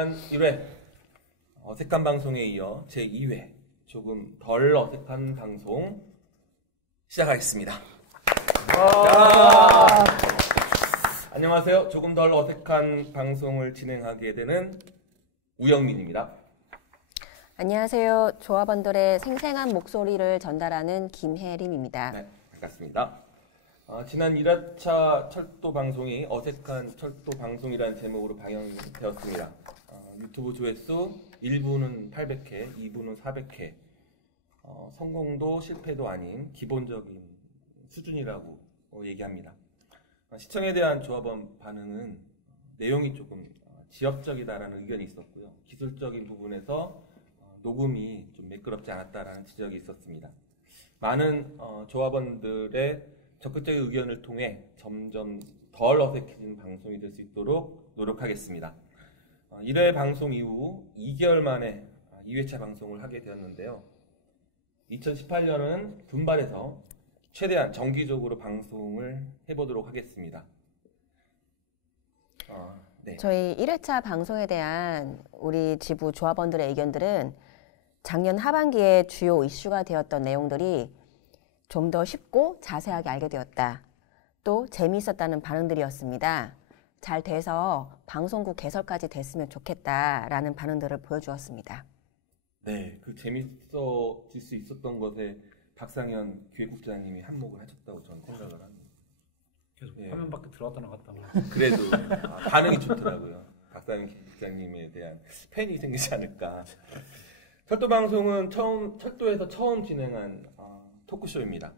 지난 1회 어색한 방송에 이어 제2회 조금 덜 어색한 방송 시작하겠습니다. 안녕하세요. 조금 덜 어색한 방송을 진행하게 되는 우영민입니다. 안녕하세요. 조합원들의 생생한 목소리를 전달하는 김혜림입니다. 네, 반갑습니다. 지난 1회차 철도 방송이 어색한 철도 방송이라는 제목으로 방영되었습니다. 유튜브 조회수 1부는 800회, 2부는 400회. 성공도 실패도 아닌 기본적인 수준이라고 얘기합니다. 시청에 대한 조합원 반응은 내용이 조금 지엽적이다라는 의견이 있었고요. 기술적인 부분에서 녹음이 좀 매끄럽지 않았다라는 지적이 있었습니다. 많은 조합원들의 적극적인 의견을 통해 점점 덜 어색해지는 방송이 될 수 있도록 노력하겠습니다. 1회 방송 이후 2개월 만에 2회차 방송을 하게 되었는데요. 2018년은 분발해서 최대한 정기적으로 방송을 해보도록 하겠습니다. 네. 저희 1회차 방송에 대한 우리 지부 조합원들의 의견들은 작년 하반기에 주요 이슈가 되었던 내용들이 좀 더 쉽고 자세하게 알게 되었다. 또 재미있었다는 반응들이었습니다. 잘 돼서 방송국 개설까지 됐으면 좋겠다라는 반응들을 보여주었습니다. 네, 그 재밌어질 수 있었던 것에 박상현 기획국장님이 한몫을 하셨다고 저는 생각을 합니다. 계속 화면 밖에 들어왔다 나갔다. 그래도 반응이 좋더라고요. 박상현 기획국장님에 대한 팬이 생기지 않을까. 철도 방송은 철도에서 처음 진행한 토크쇼입니다.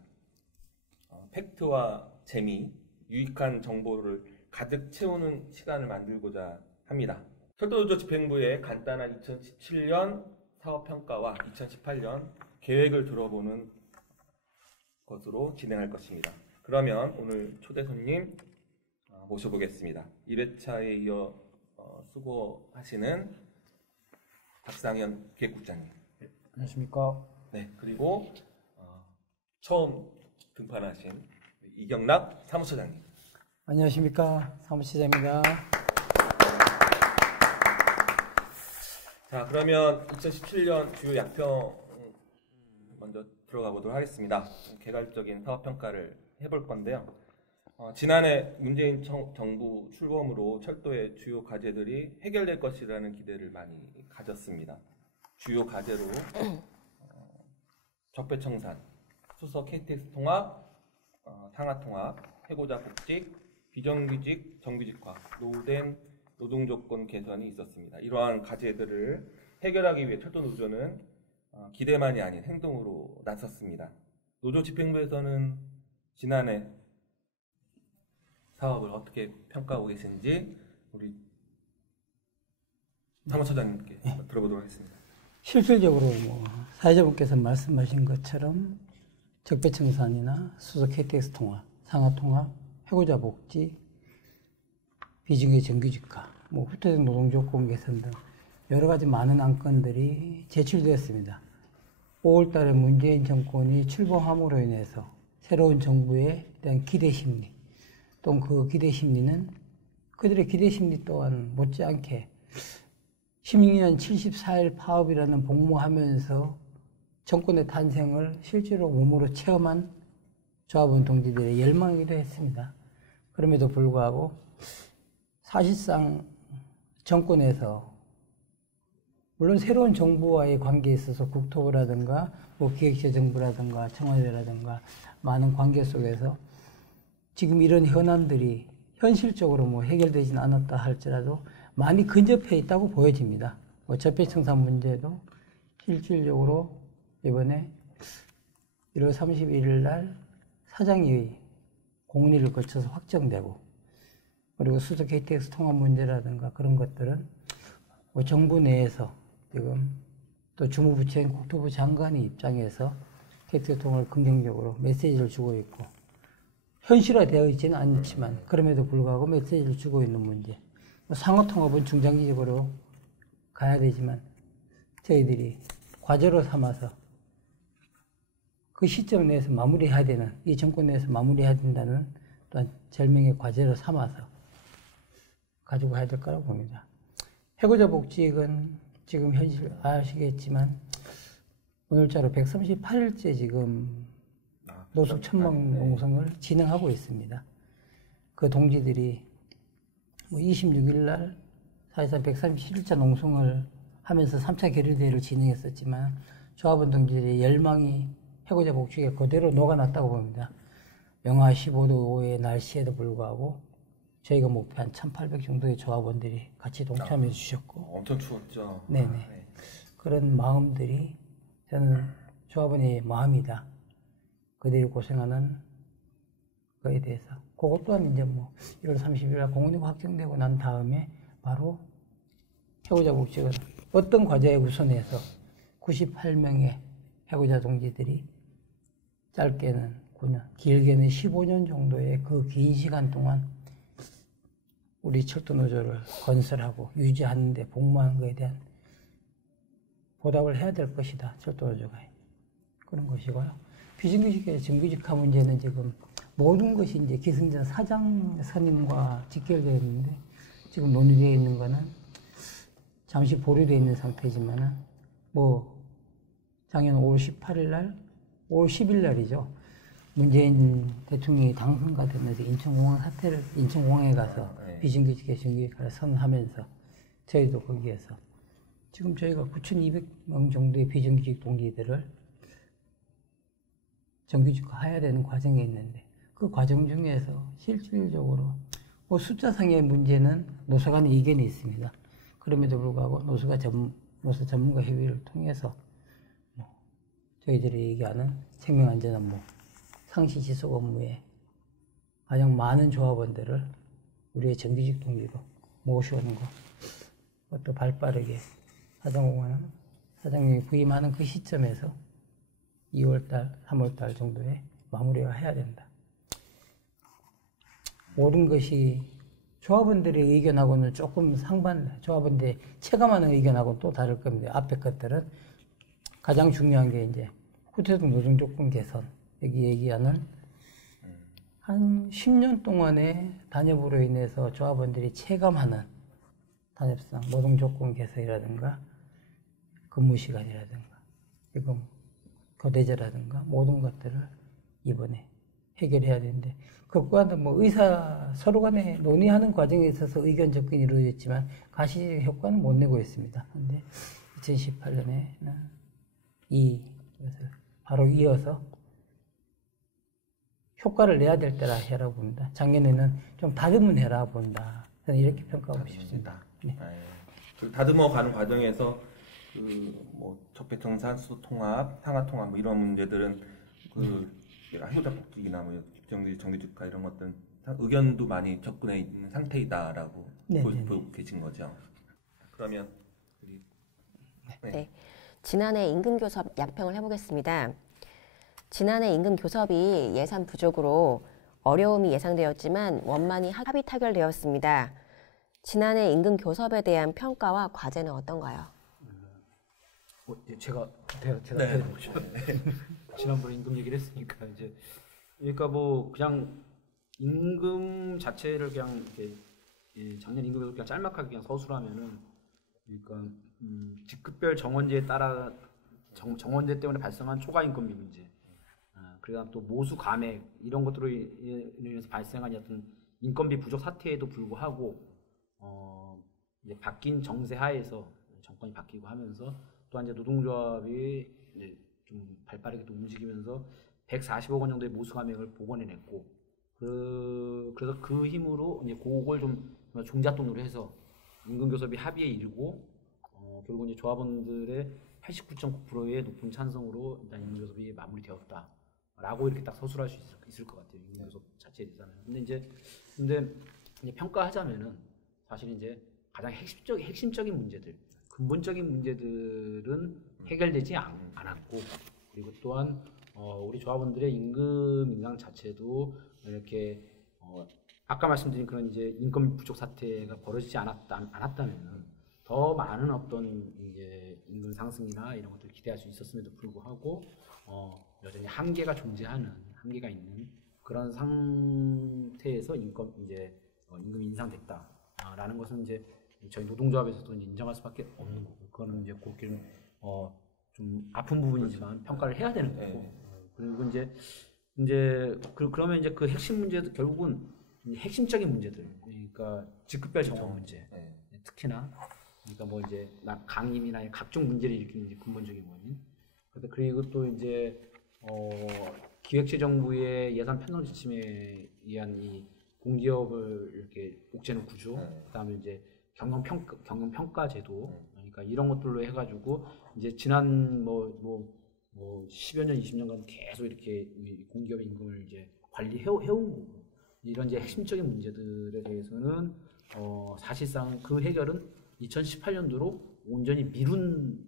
팩트와 재미, 유익한 정보를 가득 채우는 시간을 만들고자 합니다. 철도노조 집행부의 간단한 2017년 사업평가와 2018년 계획을 들어보는 것으로 진행할 것입니다. 그러면 오늘 초대 손님 모셔보겠습니다. 1회차에 이어 수고하시는 박상현 기획국장님. 네, 안녕하십니까. 네, 그리고 처음 등판하신 이경락 사무처장님. 안녕하십니까. 사무처장입니다. 자, 그러면 2017년 주요 약평 먼저 들어가 보도록 하겠습니다. 개괄적인 사업평가를 해볼 건데요. 지난해 문재인 정부 출범으로 철도의 주요 과제들이 해결될 것이라는 기대를 많이 가졌습니다. 주요 과제로 적폐청산, 수서 KTX 통합, 상하 통합, 해고자 복직, 비정규직 정규직화, 노후된 노동조건 개선이 있었습니다. 이러한 과제들을 해결하기 위해 철도노조는 기대만이 아닌 행동으로 나섰습니다. 노조 집행부에서는 지난해 사업을 어떻게 평가하고 계신지 우리 사무처장님께 들어보도록 하겠습니다. 실질적으로 사회자분께서 말씀하신 것처럼 적폐청산이나 수소 KTX 통합, 상하 통합, 해고자 복지, 비정규직 정규직화, 후퇴직 노동조건 개선 등 여러 가지 많은 안건들이 제출되었습니다. 5월 달에 문재인 정권이 출범함으로 인해서 새로운 정부에 대한 기대 심리, 또 그 기대 심리는 그들의 기대 심리 또한 못지않게 16년 74일 파업이라는 복무하면서 정권의 탄생을 실제로 몸으로 체험한 조합원 동지들의 열망이기도 했습니다. 그럼에도 불구하고 사실상 정권에서 물론 새로운 정부와의 관계에 있어서 국토부라든가 기획재정부라든가 청와대라든가 많은 관계 속에서 지금 이런 현안들이 현실적으로 해결되지는 않았다 할지라도 많이 근접해 있다고 보여집니다. 적폐청산 문제도 실질적으로 이번에 1월 31일 날 사장이 공문위를 거쳐서 확정되고, 그리고 수소 KTX 통합 문제라든가 그런 것들은 정부 내에서 지금 또 주무부처인 국토부 장관의 입장에서 KTX 통합을 긍정적으로 메시지를 주고 있고, 현실화되어 있지는 않지만 그럼에도 불구하고 메시지를 주고 있는 문제. 상하 통합은 중장기적으로 가야 되지만 저희들이 과제로 삼아서 그 시점 내에서 마무리해야 되는, 이 정권 내에서 마무리해야 된다는 또한 절명의 과제로 삼아서 가지고 가야 될 거라고 봅니다. 해고자 복직은 지금 현실 아시겠지만 오늘자로 138일째 지금 노숙 천막 농성을 진행하고 있습니다. 그 동지들이 뭐 26일 날 사실상 137일차 농성을 하면서 3차 계류대회를 진행했었지만 조합원 동지들의 열망이 해고자 복직에 그대로 녹아났다고 봅니다. 영하 15도의 날씨에도 불구하고 저희가 목표한 1,800 정도의 조합원들이 같이 동참해 주셨고 엄청 추웠죠. 네네. 네. 그런 마음들이 저는 조합원의 마음이다. 그들이 고생하는 거에 대해서 그것 또한 이제 뭐 1월 30일 날 공원이고 확정되고 난 다음에 바로 해고자 복직은 어떤 과제에 우선해서 98명의 해고자 동지들이 짧게는 9년, 길게는 15년 정도의 그 긴 시간 동안 우리 철도 노조를 건설하고 유지하는 데 복무하는 것에 대한 보답을 해야 될 것이다. 철도 노조가. 그런 것이고요. 비정규직의 정규직화 문제는 지금 모든 것이 이제 기승전 사장 선임과 직결되어 있는데 지금 논의되어 있는 거는 잠시 보류되어 있는 상태지만은 뭐 작년 5월 18일 날, 5월 10일 날이죠. 문재인 대통령이 당선가 되면서 인천공항에 가서 비정규직의 정규직화를 선언하면서 저희도 거기에서 지금 저희가 9,200명 정도의 비정규직 동기들을 정규직화해야 되는 과정에 있는데 그 과정 중에서 실질적으로 뭐 숫자상의 문제는 노사 간의 이견이 있습니다. 그럼에도 불구하고 노사 전문가 협의를 통해서 저희들이 얘기하는 생명안전 업무, 상시 지속 업무에 가장 많은 조합원들을 우리의 정규직 동기로 모셔오는 것, 그것도 발빠르게 사장님이 부임하는 그 시점에서 2월달, 3월달 정도에 마무리가 해야 된다. 모든 것이 조합원들의 의견하고는 조금 조합원들의 체감하는 의견하고는 또 다를 겁니다. 앞에 것들은 가장 중요한 게 이제 구체적 노동조건 개선, 여기 얘기하는 한 10년 동안의 단협으로 인해서 조합원들이 체감하는 단협상 노동조건 개선이라든가 근무시간이라든가 지금 교대제라든가 모든 것들을 이번에 해결해야 되는데 그것과 뭐 서로 간에 논의하는 과정에 있어서 의견 접근이 이루어졌지만 가시적 효과는 못 내고 있습니다. 그런데 2018년에는 이것을 바로 이어서 효과를 내야 될 때라 봅니다. 작년에는 좀 다듬은 해라 본다. 저는 이렇게 평가하고 싶습니다. 네. 다듬어 가는 과정에서 뭐 적폐청산, 수통합, 상하통합 뭐 이런 문제들은 해고자 복직이나 뭐 정규직화 이런 것들은 의견도 많이 접근해 있는 상태이다라고 보고 계신 거죠. 그러면 네. 지난해 임금교섭 양평을 해보겠습니다. 지난해 임금교섭이 예산 부족으로 어려움이 예상되었지만 원만히 합의 타결되었습니다. 지난해 임금교섭에 대한 평가와 과제는 어떤가요? 제가 대답해 보죠. 지난번에 임금 얘기를 했으니까 이제 그러니까 뭐 그냥 임금 자체를 그냥 이렇게 작년 임금을 그냥 짤막하게 그냥 서술하면은 그러니까 직급별 정원제에 따라 정원제 때문에 발생한 초과 인건비 문제, 그리고 또 모수 감액 이런 것들로 인해서 발생한 어떤 인건비 부족 사태에도 불구하고 이제 바뀐 정세 하에서 정권이 바뀌고 하면서 또한 이제 노동조합이 이제 좀 발빠르게 또 움직이면서 140억 원 정도의 모수 감액을 복원해냈고 그래서 그 힘으로 이제 그걸 좀 종잣돈으로 해서 임금교섭이 합의에 이르고 결국 이제 조합원들의 89.9%의 높은 찬성으로 일단 임금교섭이 마무리되었다라고 이렇게 딱 서술할 수 있을 것 같아요. 임금교섭 자체에 대해서는. 근데 이제 평가하자면은 사실 이제 가장 핵심적인 문제들, 근본적인 문제들은 해결되지 않았고, 그리고 또한 우리 조합원들의 임금 인상 자체도 이렇게 아까 말씀드린 그런 이제 인건비 부족 사태가 벌어지지 않았다면은 더 많은 어떤 이제 임금 상승이나 이런 것들을 기대할 수 있었음에도 불구하고 여전히 한계가 있는 그런 상태에서 임금 인상됐다라는 것은 이제 저희 노동조합에서도 이제 인정할 수밖에 없는 거고, 그거는 이제 그렇게 좀 아픈 부분이지만 평가를 해야 되는 거고. 그리고 그러면 이제 그 핵심 문제도 결국은 핵심적인 문제들, 그러니까 직급별 정원 문제, 특히나 그러니까 뭐 이제 강임이나 각종 문제를 일으키는 이제 근본적인 원인. 그리고 또 이제 기획재정부의 예산 편성 지침에 의한 이 공기업을 이렇게 옥죄는 구조, 그다음에 이제 경영평가 제도, 그러니까 이런 것들로 해가지고 이제 지난 뭐 10여 년, 20년간 계속 이렇게 공기업의 임금을 이제 관리해온 거고, 이런 이제 핵심적인 문제들에 대해서는 사실상 그 해결은 2018년도로 온전히 미룬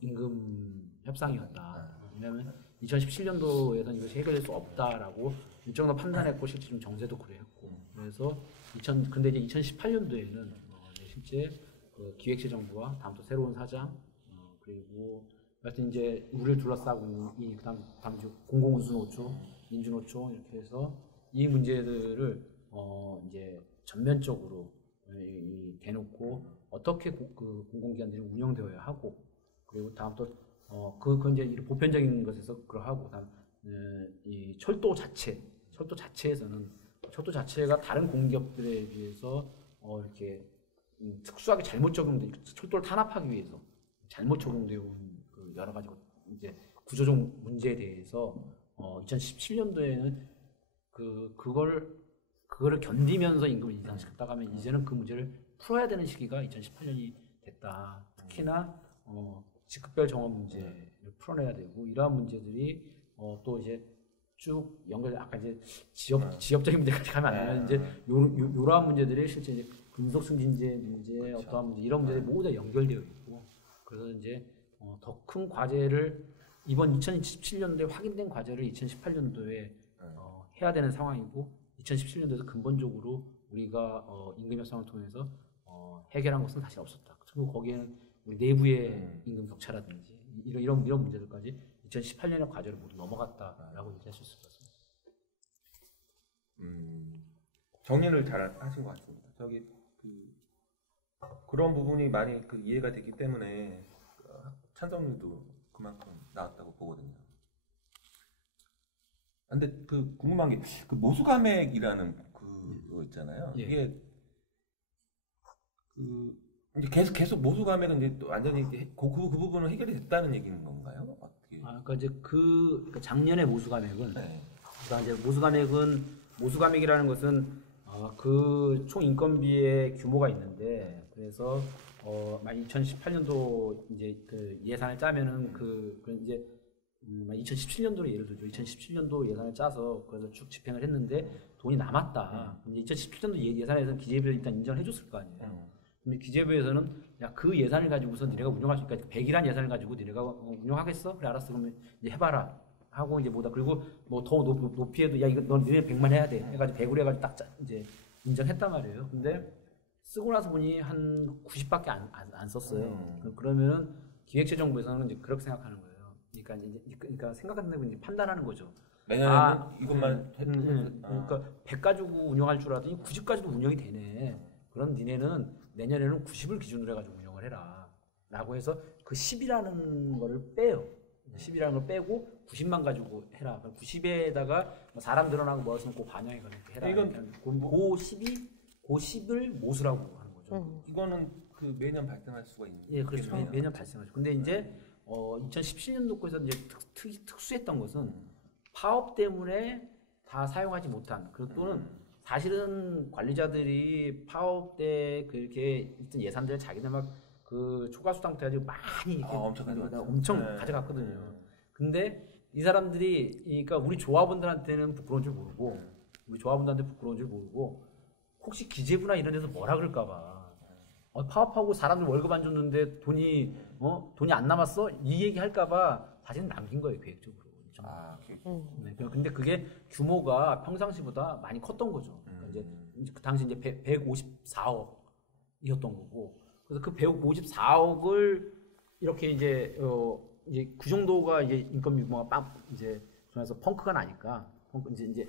임금 협상이었다. 왜냐하면 2017년도에서는 이것이 해결될 수 없다라고 일정도 판단했고 실제 좀 정세도 그랬고, 그래서 근데 이제 2018년도에는 실제 기획재정부와 다음 또 새로운 사장, 그리고 하여튼 이제 우리를 둘러싸고 이 그다음 공공운수노조, 민주노조 이렇게 해서 이 문제들을 이제 전면적으로 대놓고 어떻게 그 공공기관들이 운영되어야 하고, 그리고 다음 또 그건 이제 보편적인 것에서 그러하고, 다음 이 철도 자체에서는 철도 자체가 다른 공기업들에 비해서 이렇게 특수하게 잘못 적용돼, 철도를 탄압하기 위해서 잘못 적용되어 온 그 여러 가지 이제 구조적 문제에 대해서 2017년도에는 그거를 견디면서 임금을 인상시켰다가 하면 이제는 그 문제를 풀어야 되는 시기가 2018년이 됐다. 특히나 직급별 정원 문제를 풀어내야 되고, 이러한 문제들이 또 이제 쭉 아까 이제 지역적인 문제까지 가면 안 되면 이제 요러한 문제들이 실제 이제 금속 승진제 문제, 그렇죠. 어떠한 문제, 이런 문제들이 모두 다 연결되어 있고, 그래서 이제 더 큰 과제를 이번 2017년도에 확인된 과제를 2018년도에 해야 되는 상황이고, 2017년도에서 근본적으로 우리가 임금 협상을 통해서 해결한 것은 사실 없었다. 그리고 거기에는 우리 내부의 임금 격차라든지 이런 문제들까지 2018년의 과제를 모두 넘어갔다라고 얘기할 수 있을 것 같습니다. 정리를 잘 하신 것 같습니다. 그런 부분이 많이 이해가 됐기 때문에 찬성률도 그만큼 나왔다고 보거든요. 근데 궁금한 게 모수감액이라는 그거 있잖아요. 예. 이게 이제 계속 모수감액은 이제 또 완전히 그 부분은 해결이 됐다는 얘기인 건가요? 어떻게? 그러니까 이제 그러니까 작년의 모수감액은, 네. 그러니까 이제 모수감액이라는 것은 그 총 인건비의 규모가 있는데, 그래서 2018년도 이제 그 예산을 짜면은 이제 2017년도로 예를 들죠. 2017년도 예산을 짜서 그래서 쭉 집행을 했는데 돈이 남았다. 이제 2017년도 예산에서는 기재부에 일단 인정을 해줬을 거 아니에요. 근데 기재부에서는 그 예산을 가지고서 니네가 운영할 수 있으니까 100이란 예산을 가지고 니네가 운영하겠어? 그래 알았어. 그러면 이제 해봐라 하고 이제 그리고 뭐 더 높이에도 이거 넌 니네 100만 해야 돼 해가지고 100으로 해가지고 딱 이제 인정했단 말이에요. 근데 쓰고 나서 보니 한 90밖에 안 썼어요. 그러면은 기획재정부에서는 이제 그렇게 생각하는 거예요. 그러니까 생각하는 거 이제 판단하는 거죠. 매년에 이것만 그러니까 100 가지고 운영할 줄 알았더니 90까지도 운영이 되네. 그럼 니네는 내년에는 90을 기준으로 해가지고 운영을 해라. 라고 해서 그 10이라는 거를 빼요. 10이라는 걸 빼고 90만 가지고 해라. 90에다가 사람 늘어나고 뭐 했으면 그 반영해서 해라. 이건 고 10을 모수라고 하는 거죠. 이거는 매년 발생할 수가 있는. 예, 그렇죠. 매년 발생하죠. 근데 이제 2017년도에서 이제 특수했던 것은 파업 때문에 다 사용하지 못한, 그리고 또는 사실은 관리자들이 파업 때 그렇게 일단 예산들 자기들 막 초과수당 때 가지고 많이 이렇게 엄청 가져갔거든요. 근데 이 사람들이, 그러니까 우리 조합원들한테는 부끄러운 줄 모르고, 혹시 기재부나 이런 데서 뭐라 그럴까봐, 파업하고 사람들 월급 안 줬는데 돈이 안 남았어? 이 얘기 할까봐 사실은 남긴 거예요, 계획적으로. 네, 근데 그게 규모가 평상시보다 많이 컸던 거죠. 그러니까 이제 그 당시 이제 154억이었던 거고, 그래서 그 154억을 이렇게 이제 그 정도가 이제 인건비 규모가 이제 그래서 펑크가 나니까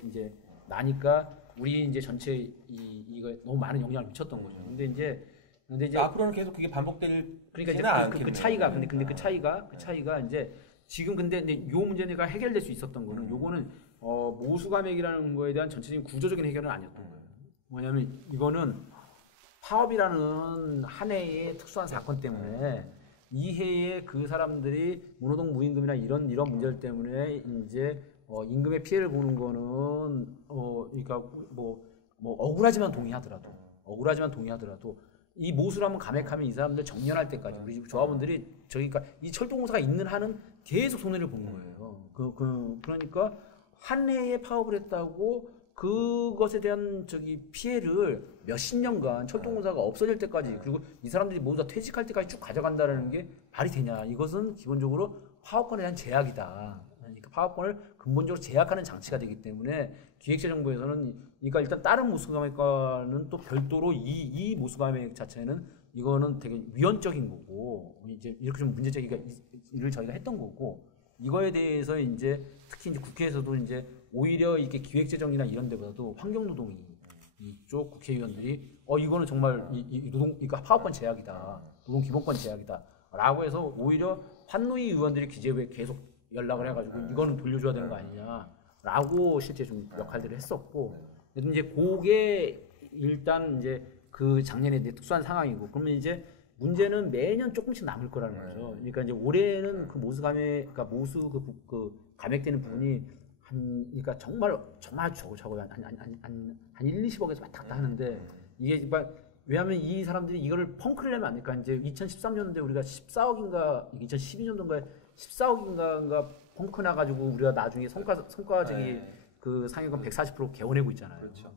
이제 나니까 우리 이제 전체 이거 너무 많은 영향을 미쳤던 거죠. 근데 이제 근데 이제 앞으로는 계속 그게 반복될 그러니까 이제 않겠네요. 그 차이가 근데 그 차이가 이제 지금 근데 요 문제가 해결될 수 있었던 거는 요거는 모수감액이라는 거에 대한 전체적인 구조적인 해결은 아니었던 거예요. 뭐냐면 이거는 파업이라는 한 해의 특수한 사건 때문에 이 해에 그 사람들이 무노동 무임금이나 이런 문제들 때문에 이제 임금의 피해를 보는 거는 그러니까 뭐 억울하지만 동의하더라도 이 모수를 한번 감액하면 이 사람들 정년할 때까지 우리 조합원들이 그러니까 이 철도공사가 있는 한은 계속 손해를 보는 거예요. 그러니까 한 해에 파업을 했다고 그것에 대한 피해를 몇십 년간 철도공사가 없어질 때까지 그리고 이 사람들이 모두 다 퇴직할 때까지 쭉 가져간다는 게 말이 되냐? 이것은 기본적으로 파업권에 대한 제약이다. 그러니까 파업권을 근본적으로 제약하는 장치가 되기 때문에 기획재정부에서는 그러니까 일단 다른 모수감액과는 또 별도로 이 모수감액 자체는 이거는 되게 위헌적인 거고 이제 이렇게 좀 문제 제기가 일을 저희가 했던 거고 이거에 대해서 이제 특히 이제 국회에서도 이제 오히려 이게 기획재정이나 이런 데보다도 환경노동이 이쪽 국회의원들이 이거는 정말 이 노동 그러니까 파업권 제약이다 노동 기본권 제약이다라고 해서 오히려 판노위 의원들이 기재부에 계속 연락을 해가지고 이거는 돌려줘야 되는 거 아니냐라고 실제 좀 역할들을 했었고 그래서 이제 그게 일단 이제 그 작년에 특수한 상황이고 그러면 이제 문제는 매년 조금씩 남을 거라는 거죠. 그러니까 이제 올해는 그 그러니까 모수 그 감액되는 부분이 그러니까 정말 적어요. 한 1, 20억에서 왔다 갔다 하는데 이게 왜냐하면 이 사람들이 이거를 펑크를 내면 안 되니까 이제 2013년도에 우리가 14억인가 2012년도인가에 14억인가 펑크 나가지고 우리가 나중에 성과적이 그 상여금 140% 개원하고 있잖아요. 그렇죠.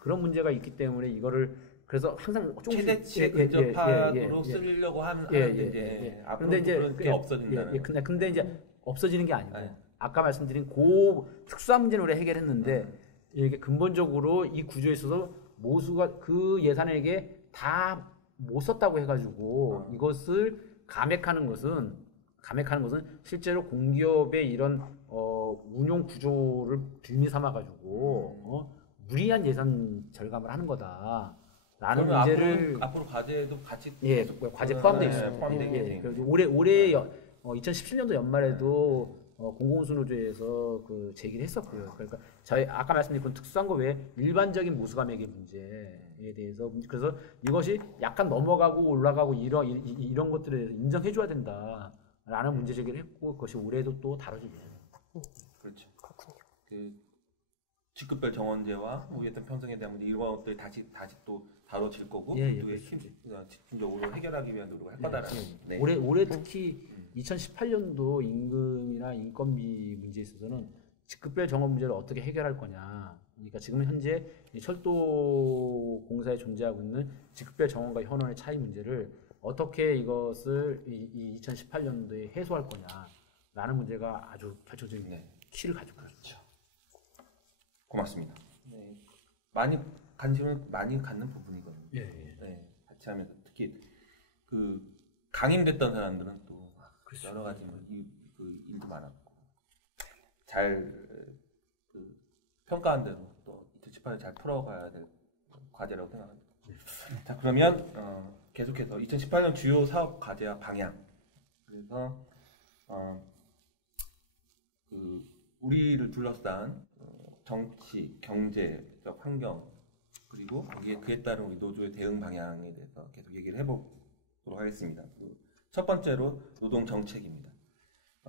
그런 문제가 있기 때문에 이거를 그래서 항상 최대치의 근접하도록 쓰려고 하는데 앞으로 그게 없어진다는. 근데 이제 없어지는 게 아니고 아까 말씀드린 그 특수한 문제는 우리가 해결했는데 이게 근본적으로 이 구조에 있어서 모수가 그 예산에게 다 못 썼다고 해가지고 이것을 감액하는 것은 실제로 공기업의 이런 운용 구조를 빌미 삼아가지고 무리한 예산 절감을 하는 거다. 라는 문제를 앞으로 과제도 같이 과제 포함되어 있어요. 올해 2017년도 연말에도 공공운수노조에서 그 제기를 했었고요. 그러니까 저희 아까 말씀드린 그 특수한 거 외에 일반적인 모수감액의 문제에 대해서 그래서 이것이 약간 넘어가고 올라가고 이런 것들에 대해서 인정해줘야 된다라는 문제 제기를 했고 그것이 올해도 또 다뤄지게 돼요. 그렇죠. 그 직급별 정원제와 우회했던 편성에 대한 문제 이런 것들이 다시 또 다뤄질 거고 집중적으로 해결하기 위한 노력을 할 거다라는. 올해 특히 2018년도 임금이나 인건비 문제에 있어서는 직급별 정원 문제를 어떻게 해결할 거냐. 그러니까 지금 현재 철도공사에 존재하고 있는 직급별 정원과 현원의 차이 문제를 어떻게 이것을 2018년도에 해소할 거냐라는 문제가 아주 결정적인 키를 가지고 있죠. 고맙습니다. 많이 관심을 많이 갖는 부분이거든요. 같이 하면서 특히 그 강임됐던 사람들은 또 여러 가지 그 일도 많았고 잘 평가한 대로 또 2018년 잘 풀어가야 될 과제라고 생각합니다. 자 그러면 계속해서 2018년 주요 사업 과제와 방향 그래서 그 우리를 둘러싼 정치, 경제적 환경 그리고 그에 따른 우리 노조의 대응 방향에 대해서 계속 얘기를 해보도록 하겠습니다. 첫 번째로 노동 정책입니다.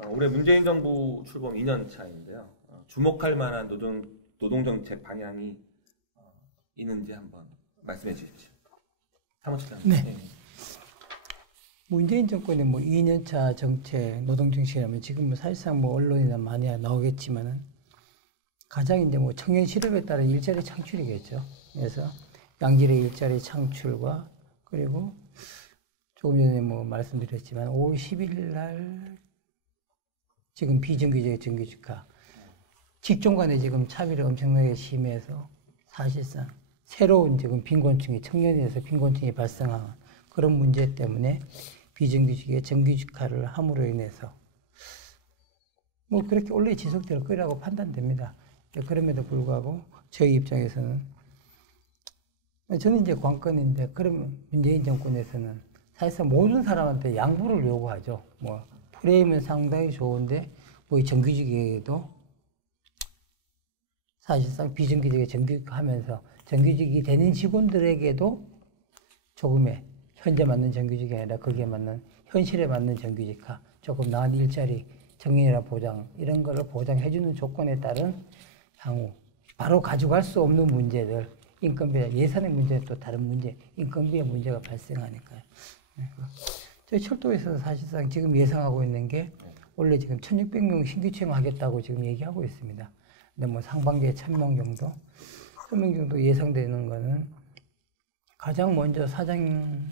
올해 문재인 정부 출범 2년 차인데요. 주목할 만한 노동 정책 방향이 있는지 한번 말씀해 주십시오. 사무처장님. 네. 문재인 정권의 2년차 정책, 노동 정책이라면 지금 사실상 언론이나 많이 나오겠지만은 가장 이제 청년 실업에 따른 일자리 창출이겠죠. 그래서 양질의 일자리 창출과 그리고 조금 전에 말씀드렸지만 5월 10일 날 지금 비정규직 정규직화 직종 간에 지금 차별이 엄청나게 심해서 사실상 새로운 지금 빈곤층이 청년에서 빈곤층이 발생한 그런 문제 때문에 비정규직의 정규직화를 함으로 인해서 그렇게 원래 지속될 거라고 판단됩니다. 그럼에도 불구하고 저희 입장에서는 저는 이제 관건인데 그러면 문재인 정권에서는 사실상 모든 사람한테 양보를 요구하죠. 뭐 프레임은 상당히 좋은데 뭐 이 정규직에도 사실상 비정규직에 정규직하면서 정규직이 되는 직원들에게도 조금의 현재 맞는 정규직이 아니라 거기에 맞는 현실에 맞는 정규직화, 조금 나은 일자리, 정년이나 보장 이런 거를 보장해주는 조건에 따른 향후 바로 가져갈 수 없는 문제들, 인건비 예산의 문제는 또 다른 문제, 인건비의 문제가 발생하니까요. 저희 철도에서 사실상 지금 예상하고 있는 게 원래 지금 1,600명 신규 채용하겠다고 지금 얘기하고 있습니다. 근데 뭐 상반기에 1,000명 정도, 1,000명 정도 예상되는 거는 가장 먼저 사장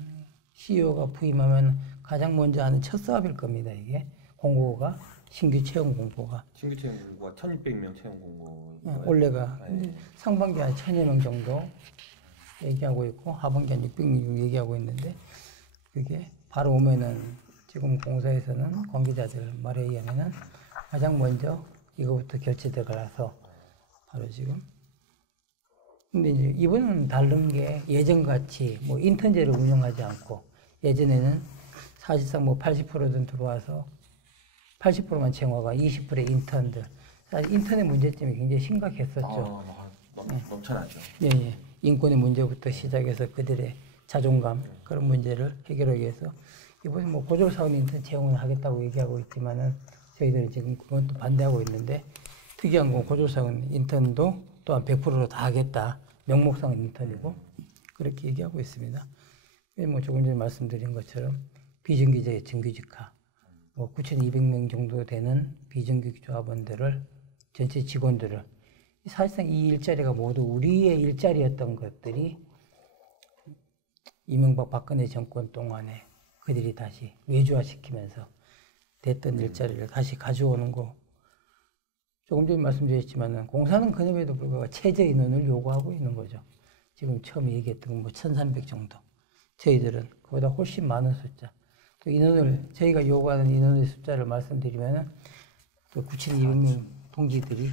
CEO가 부임하면 가장 먼저 하는 첫 사업일 겁니다. 이게 공고가 신규 채용 공고가. 신규 채용 공고가 1,600명 채용 공고. 올해가 상반기 한 1,000여 명 정도 얘기하고 있고 하반기 한 600명 정도 얘기하고 있는데 그게 바로 오면은 지금 공사에서는 관계자들 말에 의하면은 가장 먼저 이거부터 결제 들어가서 바로 지금. 근데 이제 이번은 다른 게 예전같이 뭐 인턴제를 운영하지 않고 예전에는 사실상 뭐 80%든 들어와서 80%만 채용하고 20%의 인턴들. 사실 인턴의 문제점이 굉장히 심각했었죠. 넘쳐나죠. 예, 예. 인권의 문제부터 시작해서 그들의 자존감 그런 문제를 해결하기 위해서 이번에 뭐 고졸사원 인턴 채용을 하겠다고 얘기하고 있지만은 저희들이 지금 그것도 반대하고 있는데 특이한 건 고졸사원 인턴도 또한 100%로 다 하겠다. 명목상 인턴이고 그렇게 얘기하고 있습니다. 뭐 조금 전에 말씀드린 것처럼 비정규직의 정규직화, 뭐 9,200명 정도 되는 비정규직 조합원들을 전체 직원들을 사실상 이 일자리가 모두 우리의 일자리였던 것들이 이명박 박근혜 정권 동안에 그들이 다시 외주화시키면서 됐던 일자리를 다시 가져오는 거. 조금 전에 말씀드렸지만은 공사는 그럼에도 불구하고 최저 인원을 요구하고 있는 거죠. 지금 처음 얘기했던 뭐 1,300 정도. 저희들은 그보다 훨씬 많은 숫자. 또 인원을 저희가 요구하는 인원의 숫자를 말씀드리면은 또 9,200명 동지들이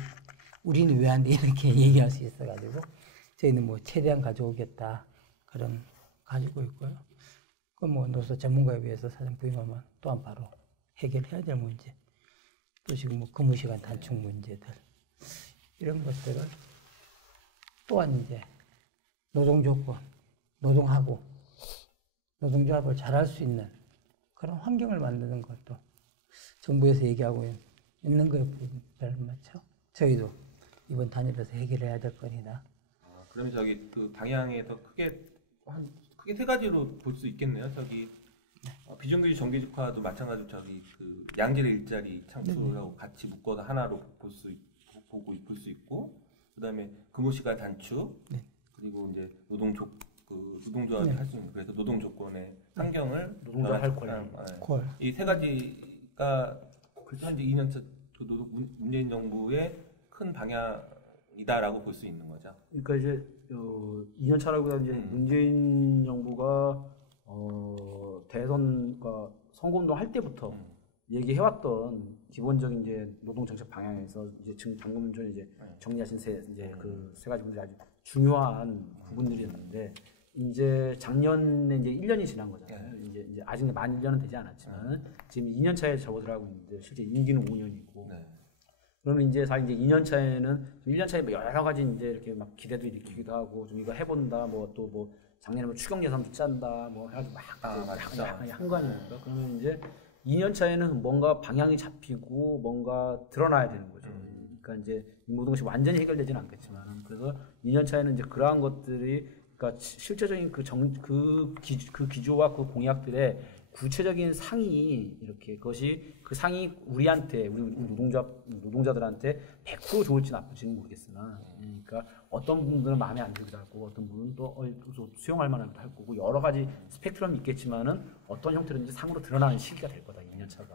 우리는 왜 안 돼 이렇게 얘기할 수 있어가지고 저희는 뭐 최대한 가져오겠다 그런 가지고 있고요. 그 뭐 노조 전문가에 비해서 사장 부임하면 또한 바로 해결해야 될 문제. 또 지금 뭐 근무시간 단축 문제들 이런 것들을 또한 이제 노동 조건, 노동하고 노동조합을 잘할 수 있는 그런 환경을 만드는 것도 정부에서 얘기하고 있는 거에 별 맞죠. 저희도 이번 단일에서 해결해야 될 건이다. 그러면 저기 그 방향에서 크게 세 가지로 볼 수 있겠네요. 저기 비정규직 정규직화도 마찬가지로 저기 그 양질 일자리 창출하고 같이 묶어서 하나로 보고 볼 수 있고, 그다음에 근무시간 단축, 그리고 이제 노동조합이 할 수 있는 그래서 노동 조건의 환경을 노동조합 할 콜. 이 세 가지가 현재 2년차 문재인 정부의 큰 방향이다라고 볼 수 있는 거죠. 그러니까 이제 2년 차라고 이제 문재인 정부가 대선과 선거운동 할 때부터 얘기해왔던 기본적인 이제 노동 정책 방향에서 이제 방금 전에 이제 정리하신 그 세 가지 문제 아주 중요한 부분들이었는데 이제 작년에 이제 1년이 지난 거잖아요. 이제 아직 만 1년은 되지 않았지만 지금 2년 차에 접어들어가고 있는데 실제 임기는 5년이고. 그러면 이제 사실 이제 2년 차에는 1년 차에 여러 가지 이제 이렇게 막 기대도 일으키기도 하고 좀 이거 해본다 뭐 또 뭐 작년에 뭐 추경 예산도 짠다 뭐 해가지고 막 한 거 아닙니까? 그러면 이제 2년 차에는 뭔가 방향이 잡히고 뭔가 드러나야 되는 거죠. 그러니까 이제 노동시 완전히 해결되지는 않겠지만 그래서 2년 차에는 이제 그러한 것들이 그러니까 실제적인 그 기조와 그 공약들의 구체적인 상이 이렇게 그것이 그 상이 우리한테 우리 노동자들한테 100% 좋을지 나쁠지는 모르겠으나 그러니까 어떤 분들은 마음에 안 들기도 하고 어떤 분은 또 수용할 만하기도 할 거고 여러 가지 스펙트럼이 있겠지만은 어떤 형태로든지 상으로 드러나는 시기가 될 거다 2년 차가.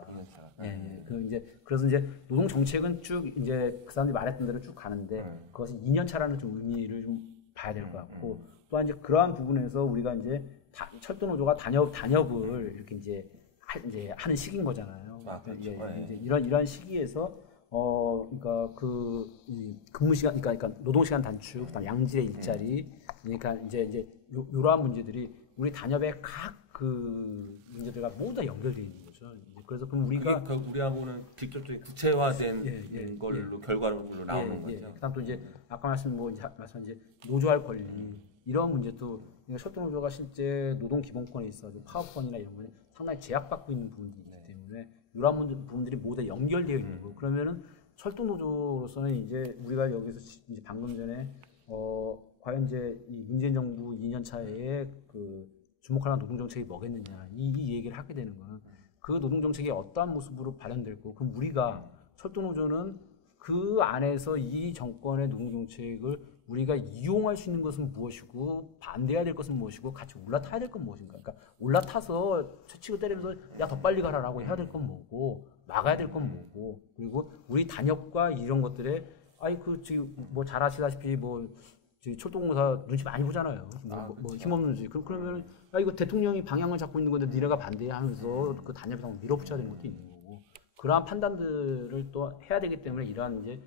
그래서 이제 노동 정책은 쭉 이제 그 사람들이 말했던 대로 쭉 가는데 그것은 2년 차라는 좀 의미를 좀 봐야 될 것 같고 또한 이제 그러한 부분에서 우리가 이제 철도 노조가 단협을 이렇게 이제 하는 시기인 거잖아요. 그렇죠. 이제 이런 시기에서 그러니까 이 근무 시간, 그러니까 노동 시간 단축, 그다음 양질의 일자리, 그러니까 이제 이러한 문제들이 우리 단협의 각 그 문제들과 모두 다 연결되어 있는 거죠. 그래서 그럼 우리가 우리하고는 직접적인 구체화된 걸로 결과로 나오는 거죠. 그다음 또 이제 아까 말씀한 이제 노조할 권리 이런 문제도 철도노조가 실제 노동 기본권에 있어서 파업권이나 이런 거에 상당히 제약받고 있는 부분들이 있기 때문에 이러한 부분들이 모두 다 연결되어 있는 거고 그러면은 철도노조로서는 이제 우리가 여기서 이제 방금 전에 과연 이제 이 문재인 정부 2년 차에 그 주목할 만한 노동 정책이 뭐겠느냐 이 얘기를 하게 되는 거는 그 노동 정책이 어떠한 모습으로 발현될고 그럼 우리가 철도노조는 그 안에서 이 정권의 노동 정책을 우리가 이용할 수 있는 것은 무엇이고 반대해야 될 것은 무엇이고 같이 올라타야 될 건 무엇인가? 그러니까 올라타서 채찍을 때리면서 야 더 빨리 가라라고 해야 될 건 뭐고 막아야 될 건 뭐고 그리고 우리 단협과 이런 것들에 지금 뭐 잘 아시다시피 철도공사 눈치 많이 보잖아요. 힘없는지 그러면 이거 대통령이 방향을 잡고 있는 건데 니네가 반대하면서 그 단협을 밀어붙여야 되는 것도 있는 거고 그러한 판단들을 또 해야 되기 때문에 이러한 이제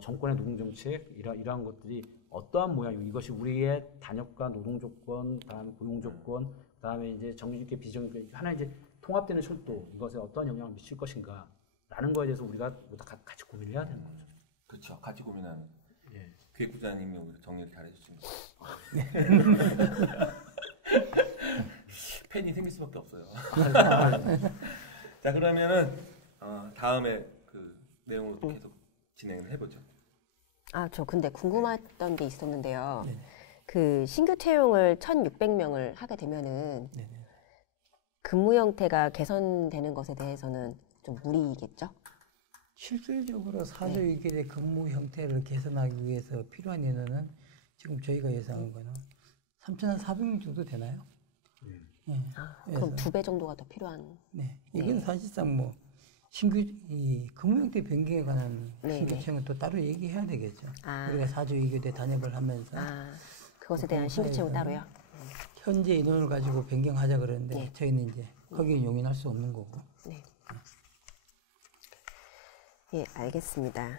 정권의 노동 정책 이러한 것들이 어떠한 모양이고 이것이 우리의 단협과 노동 조건, 그다음에 고용 조건, 그다음에 이제 정규직계 비정규직 하나 이제 통합되는 철도 이것에 어떠한 영향을 미칠 것인가라는 거에 대해서 우리가 모두 같이 고민을 해야 되는 거죠. 그렇죠. 같이 고민하는. 기획부장님이 오늘 정리를 잘해주십니다. 팬이 생길 수밖에 없어요. 자 그러면은 다음에 그 내용으로 계속 진행을 해보죠. 저 근데 궁금했던 게 있었는데요. 그 신규 채용을 1,600명을 하게 되면은 근무 형태가 개선되는 것에 대해서는 좀 무리겠죠? 실질적으로 사조직의 근무 형태를 개선하기 위해서 필요한 인원은 지금 저희가 예상한 거는 3,400명 정도 되나요? 그럼 2배 정도가 더 필요한. 네, 이건 사실상 이 근무 형태 변경에 관한 신규 채용은 또 따로 얘기해야 되겠죠. 우리가 사조직의 단협을 하면서 그것에 대한 신규 채용 따로요? 현재 인원을 가지고 변경하자 그러는데 저희는 이제 거기에 용인할 수 없는 거고. 네. 예, 알겠습니다.